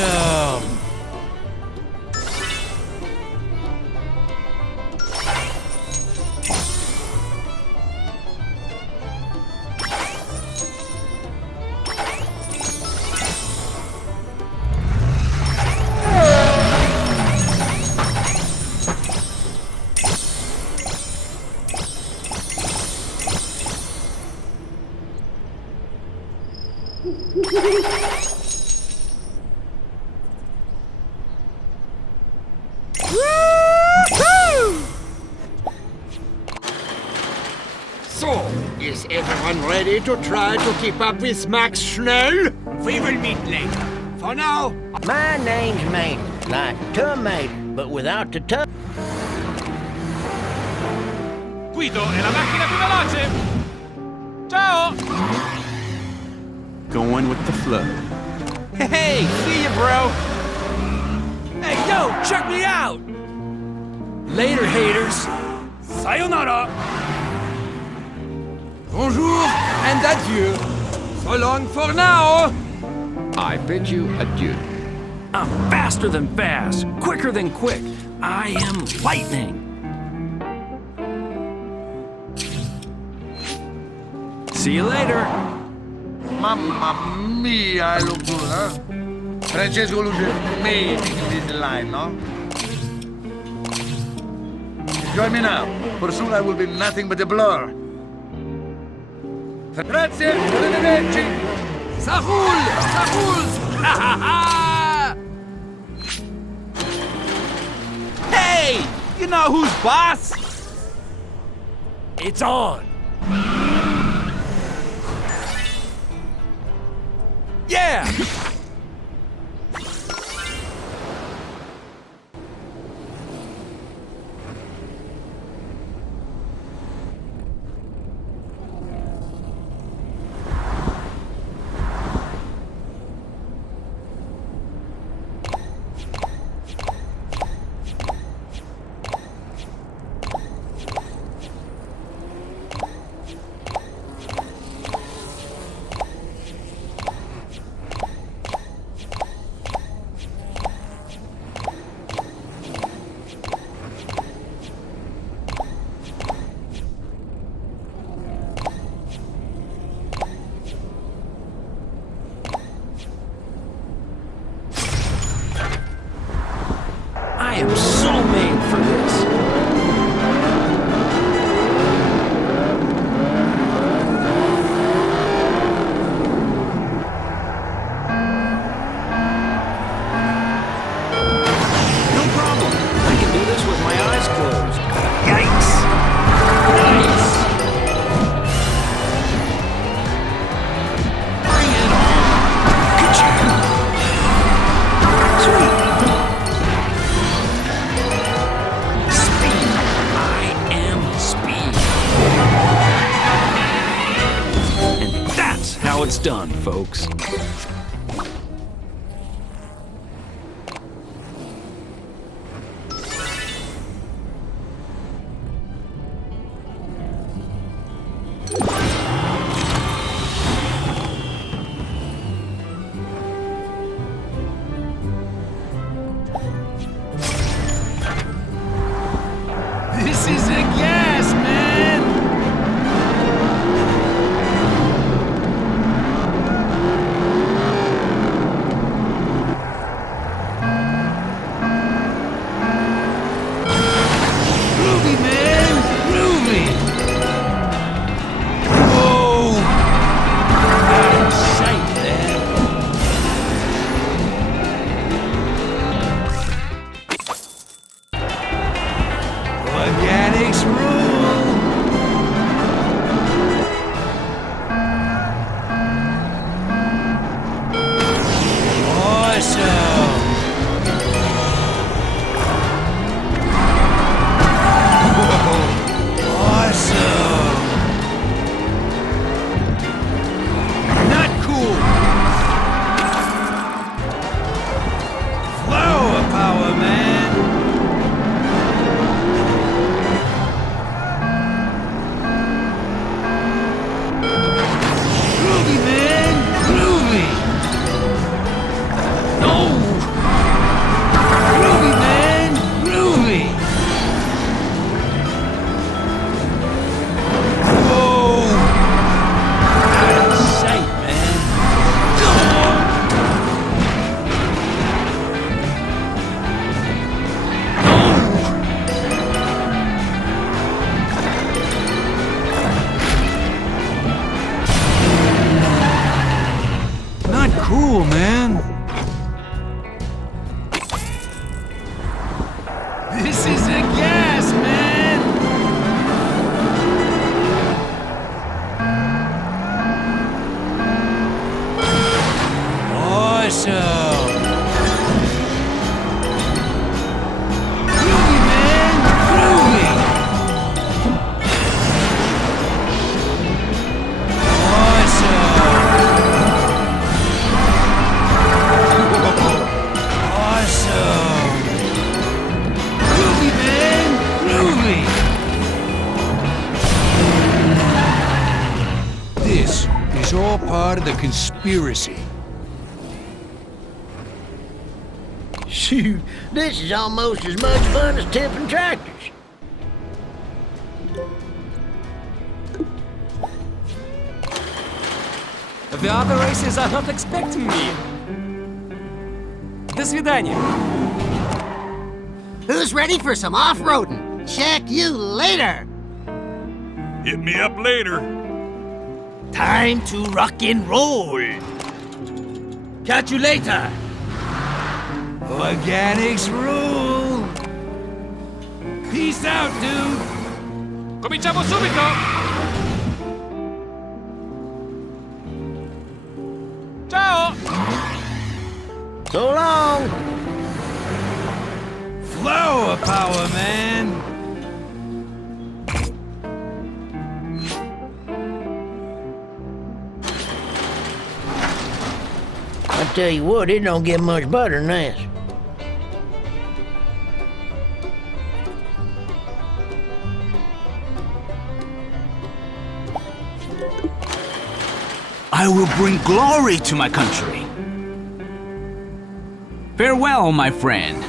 Awesome! So, is everyone ready to try to keep up with Max Schnell? We will meet later. For now, My name's maen, like tomato, but without the to. Guido è la macchina più veloce! Ciao! Going with the flow. Hey, see ya, bro! Hey, yo, check me out! Later, haters! Sayonara! bonjour and adieu. So long for now. I bid you adieu. I'm faster than fast, quicker than quick. I am lightning. See you later. Mamma mia, è locura, eh? Francesco Luce, mating this line, no? Join me now, for soon I will be nothing but a blur. Grazie, arrivederci. Ça roule, ça roule. Hey! You know who's boss? It's on! Yeah! I am so made for this. No problem. I can do this with my eyes closed. Yikes! Nice! Bring it on! Ka-choo! Sweet! Speed. I am speed. And that's how it's done, folks. This is a gas, man. Groovy, man. Groovy. cool, man. This is a gas, man! Awesome. Groovy, man! Groovy! Awesome. Groovy, man! Groovy! This is all part of the conspiracy. Shoot, this is almost as much fun as tipping tractors. The other races are not expecting me. До свидания. Who's ready for some off-roading? Check you later. Hit me up later. Time to rock and roll. Catch you later. Organics rule. Peace out, dude. Cominciamo subito. Ciao! So long! Flower power, man. I tell you what, it don't get much better than this. I will bring glory to my country. Farewell, my friend.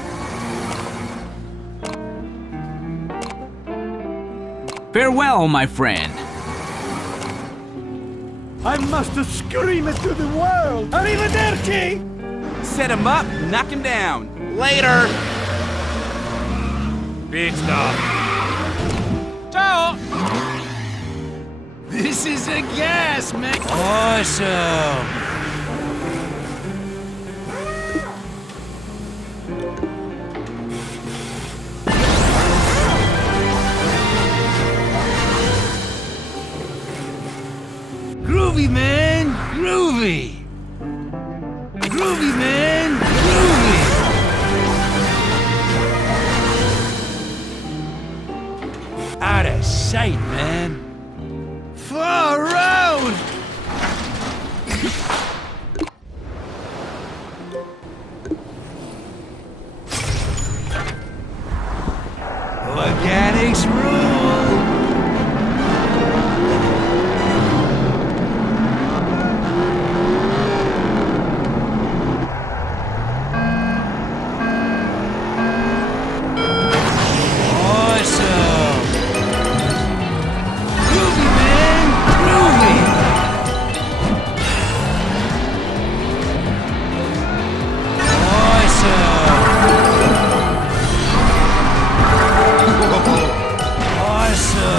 Farewell, my friend. I must scream it to the world! Arrivederci! Set him up, knock him down. Later. Pit stop. Ciao! This is a gas, man! Awesome. Groovy, man! Groovy! Groovy, man! Groovy! Out of sight, man. Far out! Organics rule. Awesome. Groovy, man! Groovy! Awesome.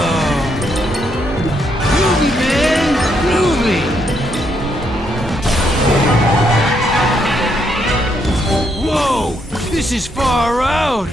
Groovy, man! Groovy! Whoa! This is far out!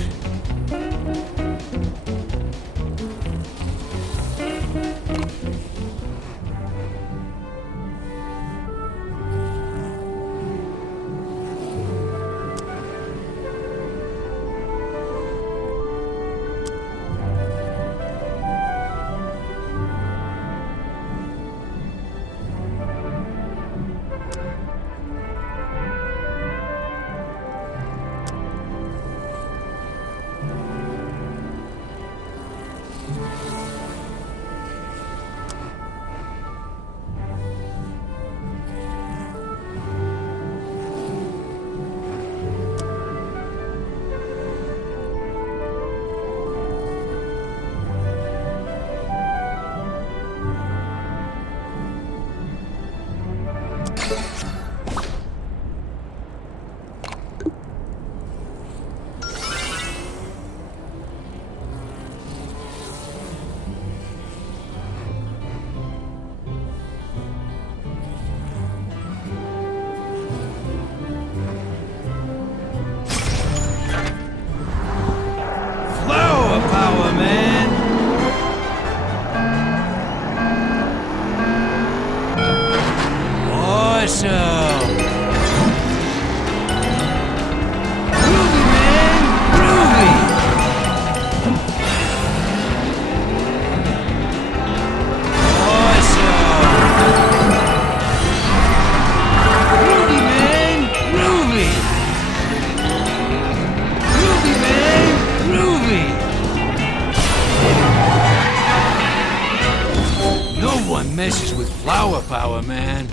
messes with flower power, man.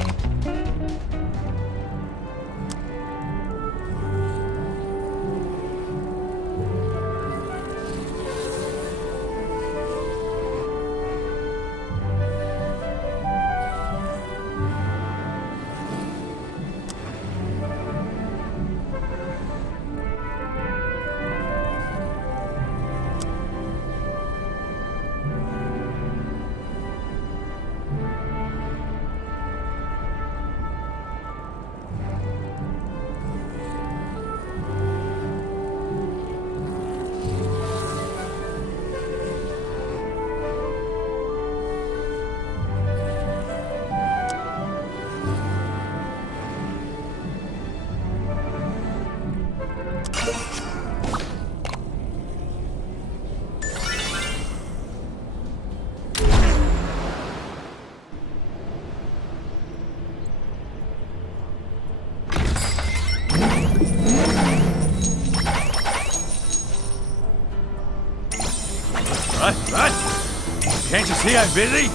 What? Can't you see I'm busy?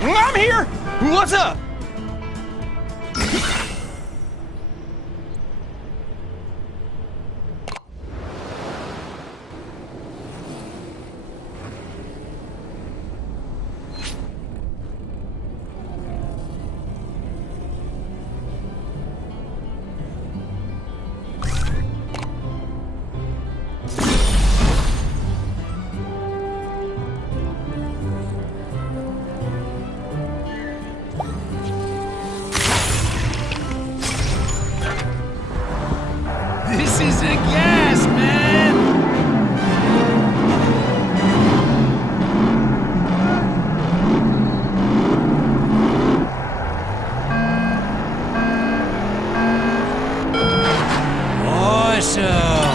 I'm here! What's up? This is a gas, man! Awesome!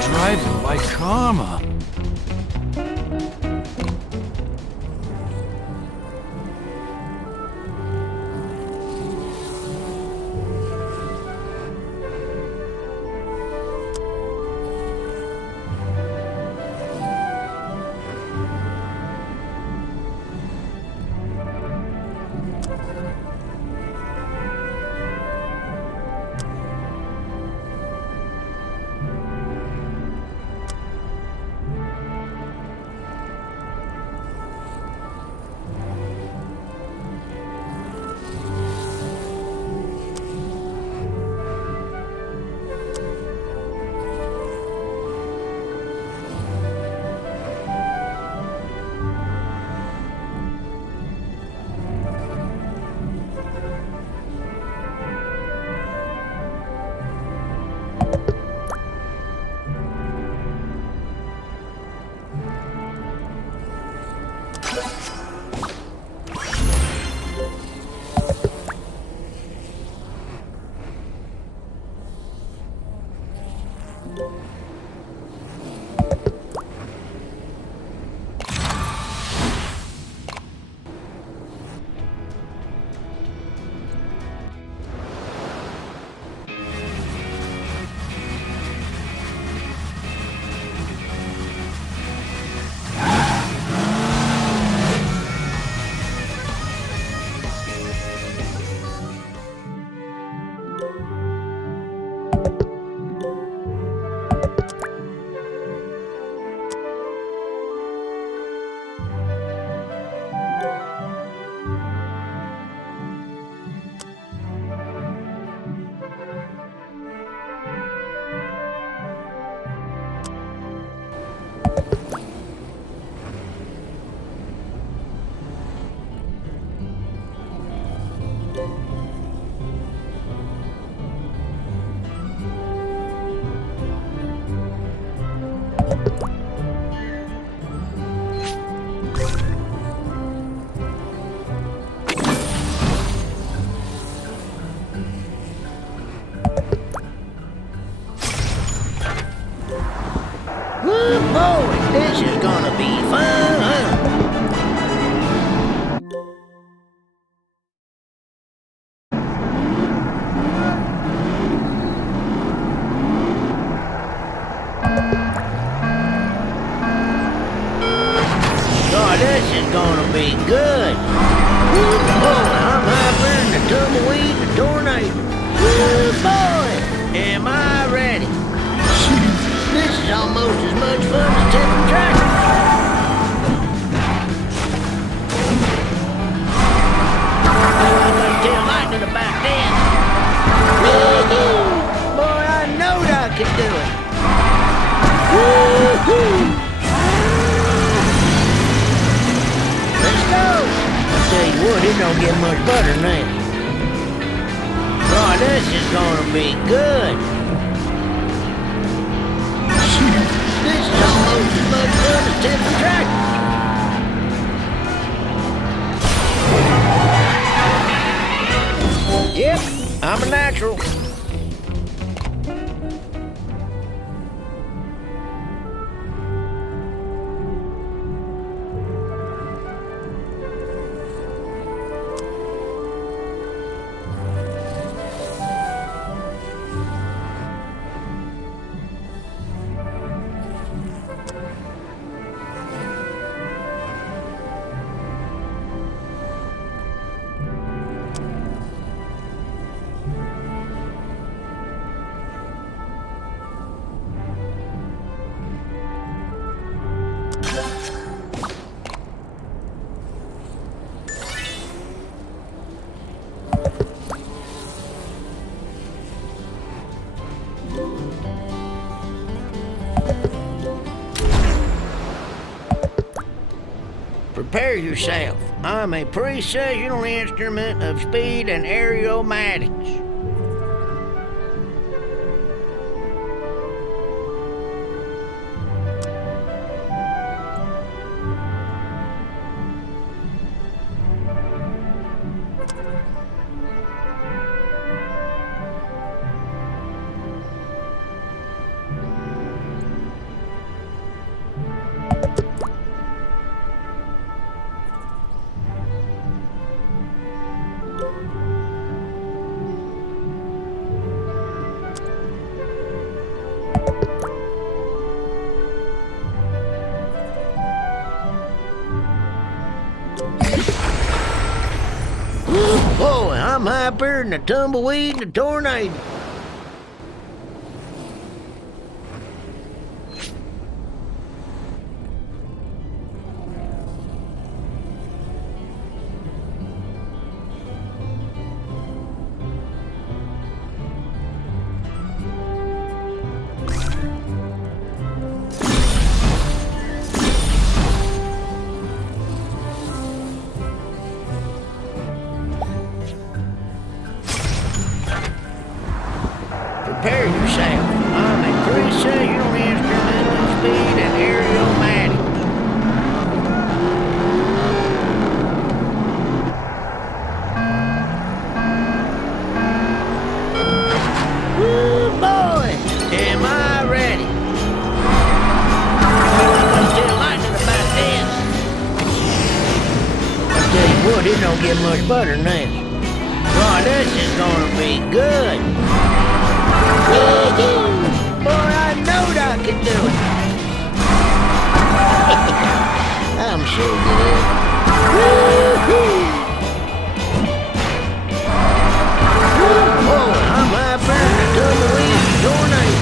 Driving like karma. boy, this is gonna be fun. Oh, this is gonna be good. Oh, I'm hyper in the tumbleweed and the tornado. Woo, boy, am I ready? This is almost as much fun as taking tractor. Oh, I got tail lightning about this. Woo-hoo. Boy, I knowed I could do it. Woo-hoo. Let's go! I tell you what, it don't get much better than that. Oh, this is gonna be good. This is almost as much fun as tipping tractors. Yep, I'm a natural. Prepare yourself. I'm a precisional instrument of speed and aeromatics. Boy, I'm hyper than a tumbleweed and a tornado. Prepare yourself. I'm a precisional instrument of speed and aeromatics. Woo, boy, am I ready? I'm still lightning about this. I tell you what, it don't get much better than that. Boy, this is gonna be good. Boy, I knowed I could do it. I'm so good. Woo-hoo. Boy, I'm hyper in the tumbleweed and tornado.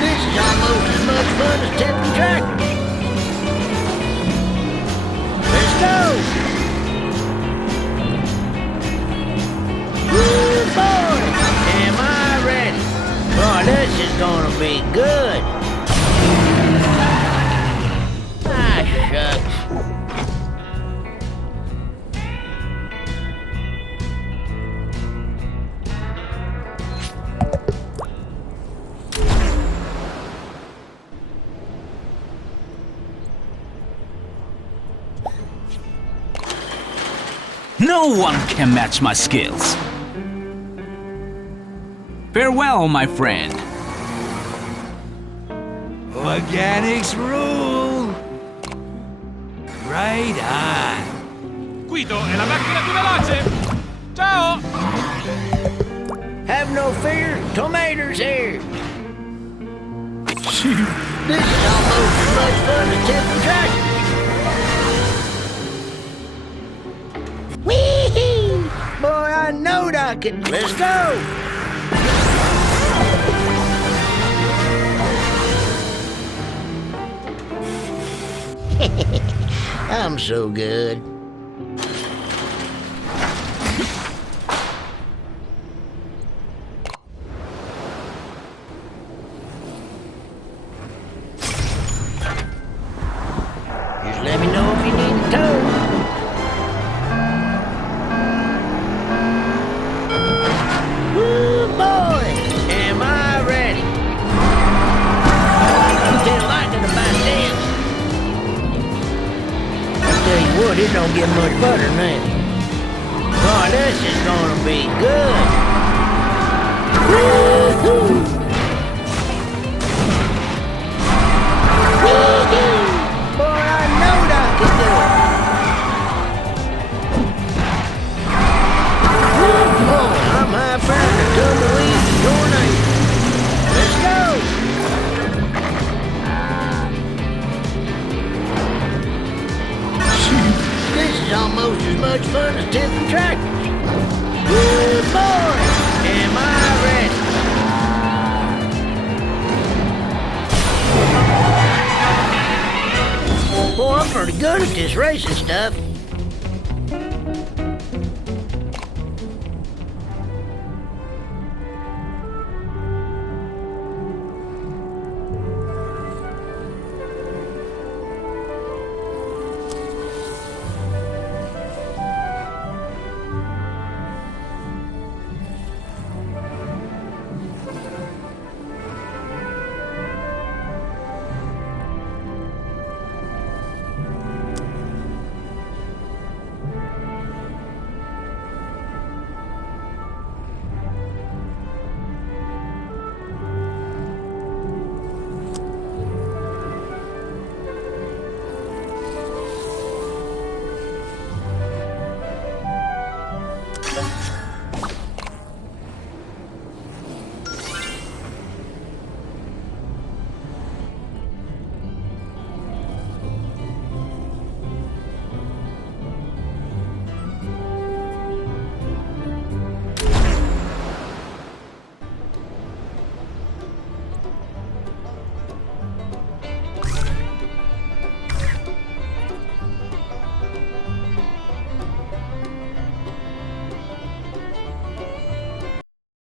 This is almost as much fun as tipping tractors. Let's go. Woo, boy, am I ready? Boy, this is gonna be good. Ah, shucks. No one can match my skills. Farewell, my friend. Oh, I Mechanics rule. Right on. Guido è la macchina più veloce! Ciao! Have no fear, Tomato's here. This is almost as much fun as tipping tractors. Whee! Boy, I knowed I could. Let's go! I'm so good. Just let me know if you need a tow. Woo, boy! Am I ready? I'm still liking about this. I tell you what, it don't get much better than that. Boy, this is gonna be good. Woo-hoo! Woo-hoo! Boy, I knowed I could do it. Woo, boy, I'm high flying the tumbleweed and tornado. Let's go! This is almost as much fun as tipping tractors. Woo, boy, am I ready? Boy, I'm pretty good at this racing stuff.